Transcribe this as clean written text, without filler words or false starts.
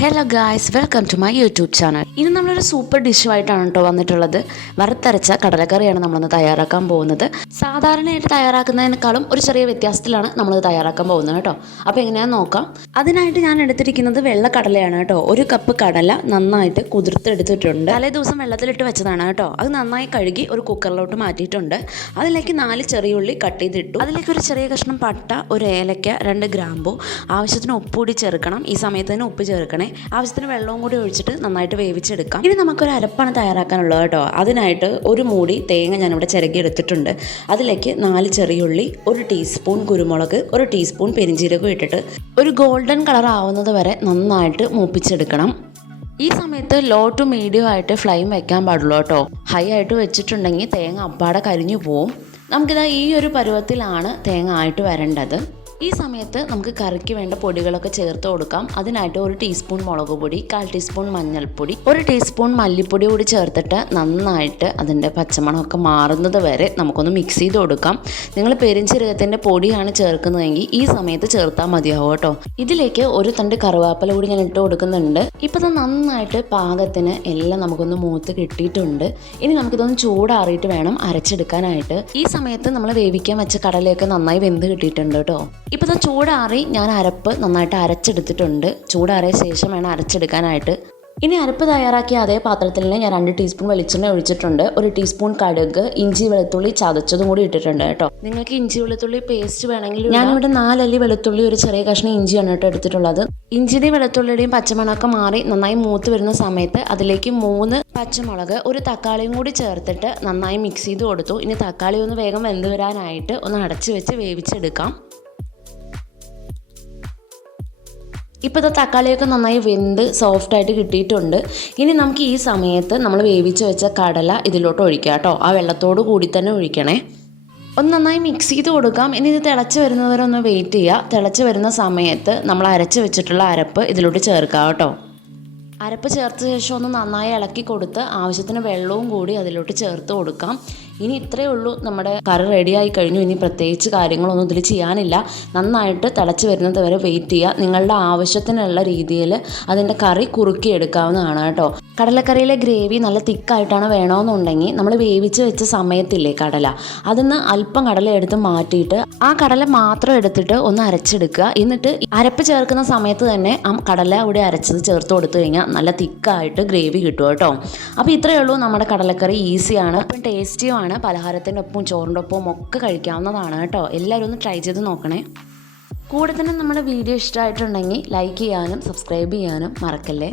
Hello guys, welcome to my YouTube channel. ഇനി നമ്മളൊരു super ഡിഷുമായിട്ടാണ് കേട്ടോ വന്നിട്ടുള്ളത്. വറുത്തരച്ച കടലക്കറിയാണ് നമ്മളിന്ന് തയ്യാറാക്കാൻ പോകുന്നത്. സാധാരണയായിട്ട് തയ്യാറാക്കുന്നതിനേക്കാളും ഒരു ചെറിയ വ്യത്യാസത്തിലാണ് നമ്മളിത് തയ്യാറാക്കാൻ പോകുന്നത് കേട്ടോ. അപ്പോൾ എങ്ങനെയാണെന്ന് നോക്കാം. അതിനായിട്ട് ഞാൻ എടുത്തിരിക്കുന്നത് വെള്ളക്കടലയാണ് കേട്ടോ. 1 കപ്പ് കടല നന്നായിട്ട് കുതിർത്തെടുത്തിട്ടുണ്ട്. തലേ ദിവസം വെള്ളത്തിലിട്ട് വെച്ചതാണ് കേട്ടോ. അത് നന്നായി കഴുകി ഒരു കുക്കറിലോട്ട് മാറ്റിയിട്ടുണ്ട്. അതിലേക്ക് 4 ചെറിയ ഉള്ളി കട്ട് ചെയ്തിട്ടു. അതിലേക്ക് ഒരു ചെറിയ കഷ്ണം പട്ട, ഒരു ഏലക്ക, 2 ഗ്രാമ്പു, ആവശ്യത്തിന് ഉപ്പ് കൂടി ചേർക്കണം. ഈ സമയത്ത് തന്നെ ഉപ്പ് ചേർക്കണേ. ആവശ്യത്തിന് വെള്ളവും കൂടി ഒഴിച്ചിട്ട് നന്നായിട്ട് വേവിച്ചെടുക്കാം. ഇനി നമുക്കൊരു അരപ്പാണ് തയ്യാറാക്കാനുള്ളത് കേട്ടോ. അതിനായിട്ട് ഒരു മൂടി തേങ്ങ ഞാനിവിടെ ചിരകി എടുത്തിട്ടുണ്ട്. അതിലേക്ക് 4 ചെറിയുള്ളി, 1 ടീസ്പൂൺ കുരുമുളക്, 1 ടീസ്പൂൺ പെരിഞ്ജീരകം ഇട്ടിട്ട് ഒരു ഗോൾഡൻ കളർ ആവുന്നത് വരെ നന്നായിട്ട് മൂപ്പിച്ചെടുക്കണം. ഈ സമയത്ത് ലോ ടു മീഡിയം ആയിട്ട് ഫ്ലെയിം വെക്കാൻ പാടുള്ളൂ കേട്ടോ. ഹൈ ആയിട്ട് വെച്ചിട്ടുണ്ടെങ്കിൽ തേങ്ങ അപ്പാടെ കരിഞ്ഞു പോവും. നമുക്കിതാ ഈ ഒരു പരുവത്തിലാണ് തേങ്ങ ആയിട്ട് വരേണ്ടത്. ഈ സമയത്ത് നമുക്ക് കറിക്ക് വേണ്ട പൊടികളൊക്കെ ചേർത്ത് കൊടുക്കാം. അതിനായിട്ട് 1 ടീസ്പൂൺ മുളക് പൊടി, 1/4 ടീസ്പൂൺ മഞ്ഞൾപ്പൊടി, 1 ടീസ്പൂൺ മല്ലിപ്പൊടി കൂടി ചേർത്തിട്ട് നന്നായിട്ട് അതിൻ്റെ പച്ചമണമൊക്കെ മാറുന്നത് വരെ നമുക്കൊന്ന് മിക്സ് ചെയ്ത് കൊടുക്കാം. നിങ്ങൾ പെരിഞ്ജീരകത്തിൻ്റെ പൊടിയാണ് ചേർക്കുന്നതെങ്കിൽ ഈ സമയത്ത് ചേർത്താൽ മതിയാവും കേട്ടോ. ഇതിലേക്ക് 1 തണ്ട് കറിവേപ്പില കൂടി ഞാൻ ഇട്ട് കൊടുക്കുന്നുണ്ട്. ഇപ്പോൾ ഇത് നന്നായിട്ട് പാകത്തിന് എല്ലാം നമുക്കൊന്ന് മൂത്ത് കിട്ടിയിട്ടുണ്ട്. ഇനി നമുക്കിതൊന്ന് ചൂടാറിയിട്ട് വേണം അരച്ചെടുക്കാനായിട്ട്. ഈ സമയത്ത് നമ്മൾ വേവിക്കാൻ വെച്ച കടലയൊക്കെ നന്നായി വെന്ത് കിട്ടിയിട്ടുണ്ട് കേട്ടോ. ഇപ്പോൾ ഇത് ചൂടാറി ഞാൻ അരപ്പ് നന്നായിട്ട് അരച്ചെടുത്തിട്ടുണ്ട്. ചൂടാറിയ ശേഷം വേണം അരച്ചെടുക്കാനായിട്ട്. ഇനി അരപ്പ് തയ്യാറാക്കിയ അതേ പാത്രത്തിൽ ഞാൻ 2 ടീസ്പൂൺ വെളിച്ചെണ്ണ ഒഴിച്ചിട്ടുണ്ട്. 1 ടീസ്പൂൺ കടുക്, ഇഞ്ചി വെളുത്തുള്ളി ചതച്ചതും കൂടി ഇട്ടിട്ടുണ്ട് കേട്ടോ. നിങ്ങൾക്ക് ഇഞ്ചി വെളുത്തുള്ളി പേസ്റ്റ് വേണമെങ്കിൽ ഞാനിവിടെ 4 അല്ലി വെളുത്തുള്ളി, ഒരു ചെറിയ കഷ്ണം ഇഞ്ചിയാണ് കേട്ടോ എടുത്തിട്ടുള്ളത്. ഇഞ്ചിയുടെയും വെളുത്തുള്ളിയുടെയും പച്ചമണമൊക്കെ മാറി നന്നായി മൂത്ത് വരുന്ന സമയത്ത് അതിലേക്ക് 3 പച്ചമുളക്, 1 തക്കാളിയും കൂടി ചേർത്തിട്ട് നന്നായി മിക്സ് ചെയ്ത് കൊടുത്തു. ഇനി തക്കാളി ഒന്ന് വേഗം വെന്ത് വരാനായിട്ട് ഒന്ന് അടച്ച് വെച്ച് വേവിച്ചെടുക്കാം. ഇപ്പോൾ ഇത് തക്കാളിയൊക്കെ നന്നായി വെന്ത് സോഫ്റ്റായിട്ട് കിട്ടിയിട്ടുണ്ട്. ഇനി നമുക്ക് ഈ സമയത്ത് നമ്മൾ വേവിച്ച് വെച്ച കടല ഇതിലോട്ട് ഒഴിക്കാം കേട്ടോ. ആ വെള്ളത്തോട് കൂടി തന്നെ ഒഴിക്കണേ. ഒന്ന് നന്നായി മിക്സ് ചെയ്ത് കൊടുക്കാം. ഇനി ഇത് തിളച്ച് വരുന്നവരെ ഒന്ന് വെയിറ്റ് ചെയ്യുക. തിളച്ച് വരുന്ന സമയത്ത് നമ്മൾ അരച്ച് വെച്ചിട്ടുള്ള അരപ്പ് ഇതിലോട്ട് ചേർക്കാം കേട്ടോ. അരപ്പ് ചേർത്ത ശേഷം ഒന്ന് നന്നായി ഇളക്കി കൊടുത്ത് ആവശ്യത്തിന് വെള്ളവും കൂടി അതിലോട്ട് ചേർത്ത് കൊടുക്കാം. ഇനി ഇത്രയേ ഉള്ളൂ, നമ്മുടെ കറി റെഡിയായി കഴിഞ്ഞു. ഇനി പ്രത്യേകിച്ച് കാര്യങ്ങളൊന്നും ഇതിൽ ചെയ്യാനില്ല. നന്നായിട്ട് തിളച്ച് വരുന്നത് വരെ വെയിറ്റ് ചെയ്യുക. നിങ്ങളുടെ ആവശ്യത്തിനുള്ള രീതിയിൽ അതിൻ്റെ കറി കുറുക്കിയെടുക്കാവുന്നതാണ് കേട്ടോ. കടലക്കറിയിലെ ഗ്രേവി നല്ല തിക്കായിട്ടാണ് വേണമെന്നുണ്ടെങ്കിൽ നമ്മൾ വേവിച്ച് വെച്ച സമയത്തില്ലേ കടല, അതിന്ന് അല്പം കടല എടുത്ത് മാറ്റിയിട്ട് ആ കടല മാത്രം എടുത്തിട്ട് ഒന്ന് അരച്ചെടുക്കുക. എന്നിട്ട് അരപ്പ് ചേർക്കുന്ന സമയത്ത് തന്നെ ആ കടല ഇവിടെ അരച്ചത് ചേർത്ത് കൊടുത്തു കഴിഞ്ഞാൽ നല്ല തിക്കായിട്ട് ഗ്രേവി കിട്ടും കേട്ടോ. അപ്പോൾ ഇത്രയേ ഉള്ളൂ, നമ്മുടെ കടലക്കറി ഈസിയാണ്, അപ്പം ടേസ്റ്റിയുമാണ്. പലഹാരത്തിൻ്റെ ഒപ്പവും ചോറിൻ്റെ ഒപ്പവും ഒക്കെ കഴിക്കാവുന്നതാണ് കേട്ടോ. എല്ലാവരും ഒന്ന് ട്രൈ ചെയ്ത് നോക്കണേ. കൂടെ തന്നെ നമ്മുടെ വീഡിയോ ഇഷ്ടമായിട്ടുണ്ടെങ്കിൽ ലൈക്ക് ചെയ്യാനും സബ്സ്ക്രൈബ് ചെയ്യാനും മറക്കല്ലേ.